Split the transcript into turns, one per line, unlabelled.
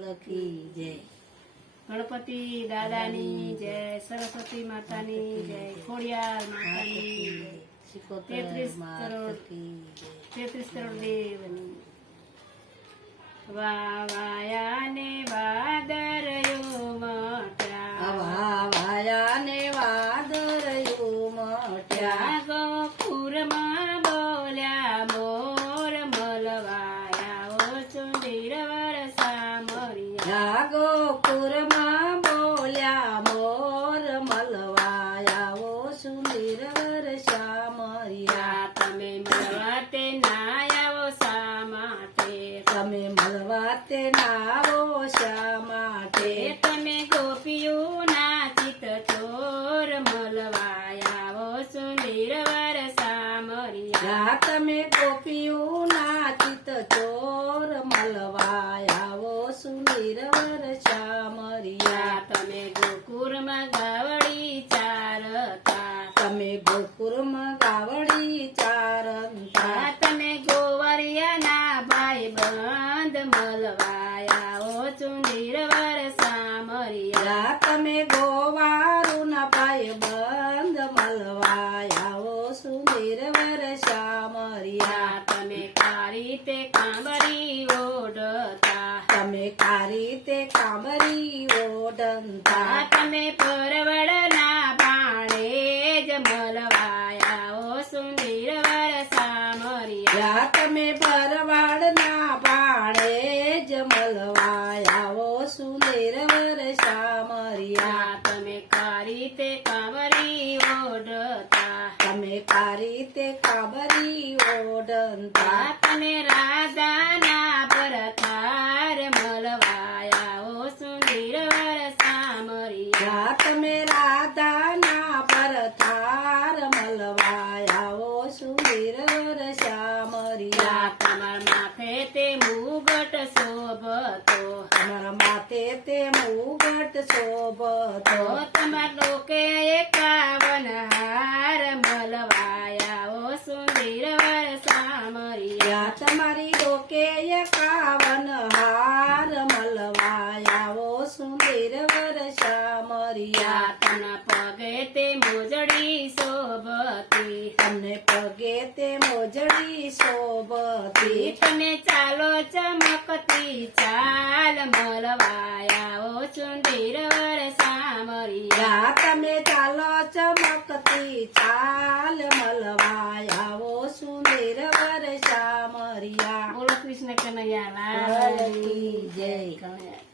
લાલ કી જય.
ગણપતિ દાદાની જય સરસ્વતી માતાની જય ખોડિયાર માતાની જય. તેત્રીસ કરોડ. તેત્રીસ કરોડ દેવની. વાવાયાને વાદરયો મટ્યા.
આવા વાયા ને વાદળયું મટ્યા.
બોલ્યા મોર મલવાયા ઓ ચુંદીર વરસા મરિયા
જાગો કુરમાં બોલ્યા મોર મલવાયા ઓ સુંદર વર
શામરિયા તમે મળવા તે ના આવો શા માટે
તમે મળવા તે નાવો શા માટે
તમે તમે ગોપીઓના ચિત ચોર મલવાયાઓ સુંદર વર
શામરિયા તમે ગોપીઓના ચિત ચોર મલવાયા ઓ સુંદર વર્ષા મરિયા
યા તમે ગોકુરમાં ગાવડી ચારતા.
તમે ગોકુળમાં ગાવડી ચારતા.
તમે ગોવરિયાના ભાઈ બંધ મળવાયા ઓ ચુંદીર
સામરિયા. તમે ગોવારુના ભાઈ બંધ મલવાયા. ઓ સુંદર વર્ષા મરિયા
તમે કારી તે કામરી ઓઢતા.
તમે કારી તે કામરી
યા તમે પરવળના પાણે જ મલવાયા ઓ સુંદર વરસા મરિયા
તમે પરવડના પાણે જ મલવાયા ઓ સુંદર વર્ષા મરિયા
તમે કારી તે કાંબરી ઓઢતા?
તમે કારી તે કાબરી
ઓઢતા? તમે રાધાના પરથાર મળવાયા ઓ સુંદર વરસા મરિયા
યા તમે રાધાના પરથાર મલવાયા ઓ સુંદર વર્ષા મરિયા
યા તમાર માથે તે મુગટ શોભતો.
તમારા માથે તે મુગટ શોભતો.
તમાર લોકે એકાવન હાર મલવાયા. ઓ સુંદર વરસા મરિયા
તમારી ડોકે એકાવન હાર મલવાયા ઓ સુંદર વર્ષા મરિયા
યા તના પગે તે મોજડી શોભતી.
તમને પગે તે મોજડી શોભતી.
તમે ચાલો ચમકતી ચાલ મળવાયા ઓ ચુંદીર વર
સામરિયા. તમે ચાલો ચમકતી ચાલ મલવાયા ઓ સુંદર વર સામરિયા.
બોલો કૃષ્ણ કનૈયા
લાલ જય.
કનૈયા.